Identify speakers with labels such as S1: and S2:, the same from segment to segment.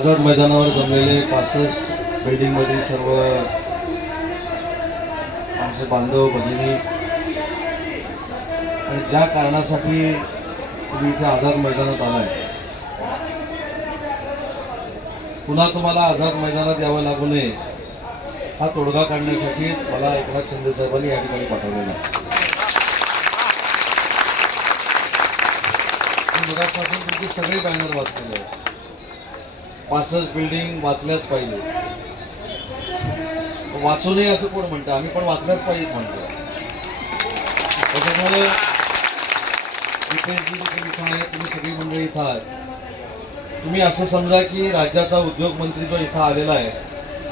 S1: आझाद मैदानावर जमलेले पासष्ट बिल्डिंगमध्ये सर्व आमचे बांधव भगिनी. आणि ज्या कारणासाठी तुम्ही इथे आझाद मैदानात आलाय पुन्हा तुम्हाला आझाद मैदानात यावं लागू नये हा तोडगा काढण्यासाठी मला एकनाथ शिंदे साहेबांनी या ठिकाणी पाठवलेला मगापासून तुमची मगाचपासून सगळे बॅनर वाचलेले आहेत. पासष्ट बिल्डिंग वाचल्याच पाहिजे. वाचू नये असं कोण म्हणतं? आम्ही पण वाचल्याच पाहिजे म्हणतो. त्याच्यामुळे आहे तुम्ही सगळी मंडळी इथं आहात. तुम्ही असं समजा की राज्याचा उद्योग मंत्री जो इथं आलेला आहे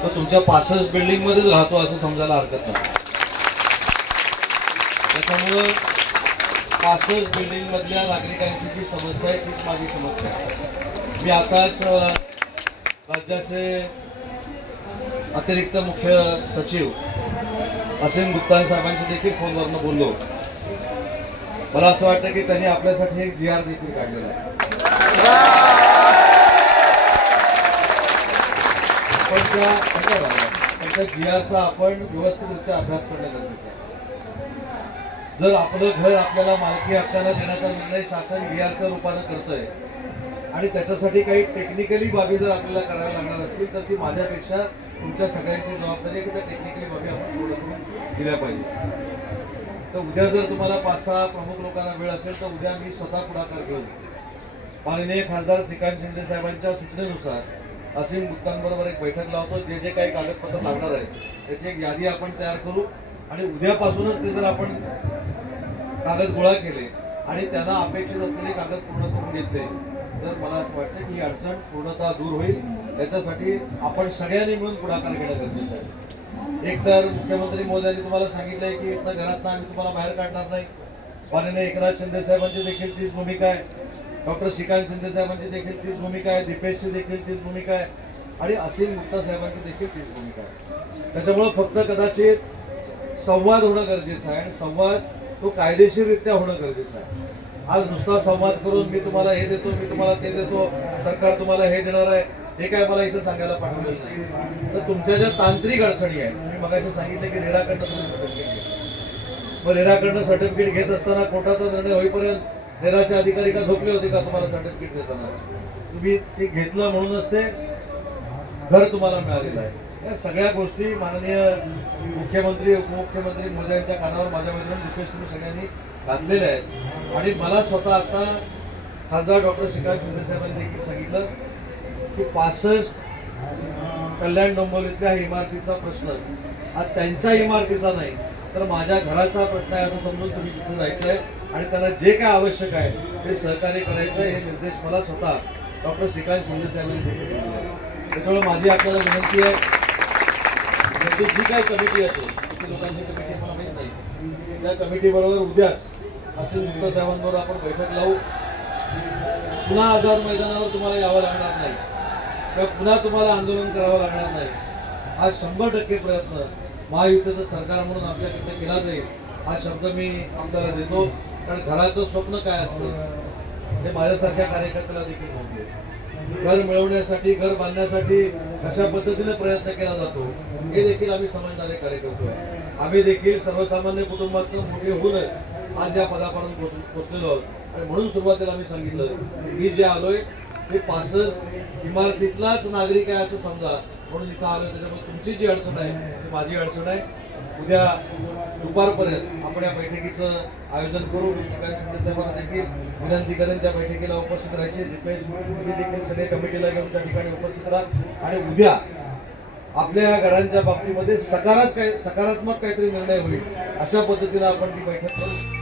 S1: तो तुमच्या पासष्ट बिल्डिंगमध्येच राहतो असं समजायला हरकत नाही. त्याच्यामुळं पासष्ट बिल्डिंगमधल्या नागरिकांची जी समस्या आहे तीच माझी समस्या आहे. मी आताच राज्याचे अतिरिक्त मुख्य सचिव असीम गुप्ता साहेबांशी देखील फोनवरनं बोललो. मला असं वाटतं की त्यांनी आपल्यासाठी एक जी आर देखील काढलेला आहे. पण त्या ऐका पण त्या जी आरचा आपण व्यवस्थितरित्या अभ्यास करणं गरजेचं आहे. जर आपलं घर आपल्याला मालकी हक्कानं देण्याचा निर्णय शासन जी आरच्या रूपानं करतंय आणि त्याच्यासाठी काही टेक्निकली बाबी जर आपल्याला करायला लागणार असतील तर ती माझ्यापेक्षा तुमच्या सगळ्यांची जबाबदारी आहे की त्या टेक्निकली बाबी आपण पूर्ण करून दिल्या पाहिजे. तर उद्या जर तुम्हाला पाच सहा प्रमुख लोकांना वेळ असेल तर उद्या मी स्वतः पुढाकार घेऊन माननीय खासदार श्रीकांत शिंदे साहेबांच्या सूचनेनुसार असीम गुप्तांबरोबर एक बैठक लावतो जे जे काही कागदपत्र लागणार आहेत त्याची एक यादी आपण तयार करू आणि उद्यापासूनच ते जर आपण कागद गोळा केले आणि त्यांना अपेक्षित असलेले कागद पूर्ण करून घेतले तर मला असं वाटतं की ही अडचण पूर्णतः दूर होईल. त्याच्यासाठी आपण सगळ्यांनी मिळून पुढाकार घेणं गरजेचं आहे. एक तर मुख्यमंत्री मोदयांनी तुम्हाला सांगितलंय की इथनं घरातनं आम्ही तुम्हाला बाहेर काढणार नाही. माननीय एकनाथ शिंदे साहेबांची देखील तीच भूमिका आहे. डॉक्टर श्रीकांत शिंदे साहेबांची देखील तीच भूमिका आहे. दीपेशची देखील तीच भूमिका आहे. आणि असीम गुप्ता साहेबांची देखील तीच भूमिका आहे. त्याच्यामुळं फक्त कदाचित संवाद होणं गरजेचं आहे आणि संवाद तो कायदेशीररित्या होणं गरजेचं आहे. आज नुसता संवाद करून मी तुम्हाला हे देतो मी तुम्हाला ते देतो सरकार तुम्हाला हे देणार आहे हे काय मला इथं सांगायला पाठवलेलं नाही. तर तुमच्या ज्या तांत्रिक अडचणी आहेत मी मगाशी सांगितलं की रेराकडनं तुम्ही सर्टिफिकेट घ्या. मग रेराकडनं सर्टिफिकेट घेत असताना कोर्टाचा निर्णय होईपर्यंत रेराचे अधिकारी का झोपले होते का तुम्हाला सर्टिफिकेट देताना? तुम्ही ते घेतलं म्हणूनच ते घर तुम्हाला मिळालेलं आहे. या सगळ्या गोष्टी माननीय मुख्यमंत्री उपमुख्यमंत्री मोदी यांच्या कानावर माझ्या मैत्रिणी रिक्वेस्ट तुम्ही सगळ्यांनी घातलेल्या आहेत. आणि मला स्वतः आता खासदार डॉक्टर श्रीकांत शिंदेसाहेबांनी देखील सांगितलं की पासष्ट कल्याण डोंबोलीतल्या इमारतीचा प्रश्न हा त्यांच्या इमारतीचा नाही तर माझ्या घराचा प्रश्न आहे असं समजून तुम्ही तिथे जायचं आहे आणि त्यांना जे काय आवश्यक आहे ते सहकार्य करायचं आहे हे निर्देश मला स्वतः डॉक्टर श्रीकांत शिंदेसाहेबांनी देखील दिले आहेत. त्याच्यामुळे माझी आपल्याला विनंती आहे म्हणजे जी काय कमिटी असेल किती लोकांची कमिटी मला माहीत नाही. त्या कमिटीबरोबर उद्याच असे मुक्त साहेबांबरोबर आपण बैठक लावू. पुन्हा आजार मैदानावर तुम्हाला यावं लागणार नाही. किंवा पुन्हा तुम्हाला आंदोलन करावं लागणार नाही. हा शंभर टक्के प्रयत्न महायुतीचं सरकार म्हणून आपल्याकडे केला जाईल. हा शब्द मी आमदारला देतो. कारण घराचं स्वप्न काय असतं हे माझ्यासारख्या कार्यकर्त्याला देखील माहिती आहे. घर मिळवण्यासाठी घर बांधण्यासाठी कशा पद्धतीने प्रयत्न केला जातो. हे देखील आम्ही समजणारे कार्यकर्ते आहे आम्ही देखील सर्वसामान्य कुटुंबातून मोठे होऊनच आज या पदापर्यंत पोहोचलेलो आहोत. आणि म्हणून सुरुवातीला आम्ही सांगितलं मी जे आलोय ते पासष्ट इमारतीतलाच नागरिक आहे असं समजा. म्हणून इथं आलोय त्याच्यामुळे तुमची जी अडचण आहे ती माझी अडचण आहे. उद्या दुपारपर्यंत आपण या बैठकीचं आयोजन करू. मी साहेबांना देखील विनंती करेन त्या बैठकीला उपस्थित राहायची. दीपेश तुम्ही देखील सगळे कमिटीला घेऊन त्या ठिकाणी उपस्थित राहा. आणि उद्या आपल्या घरांच्या बाबतीमध्ये सकारात्मक सकारात्मक काहीतरी निर्णय होईल अशा पद्धतीनं आपण ती बैठक करू.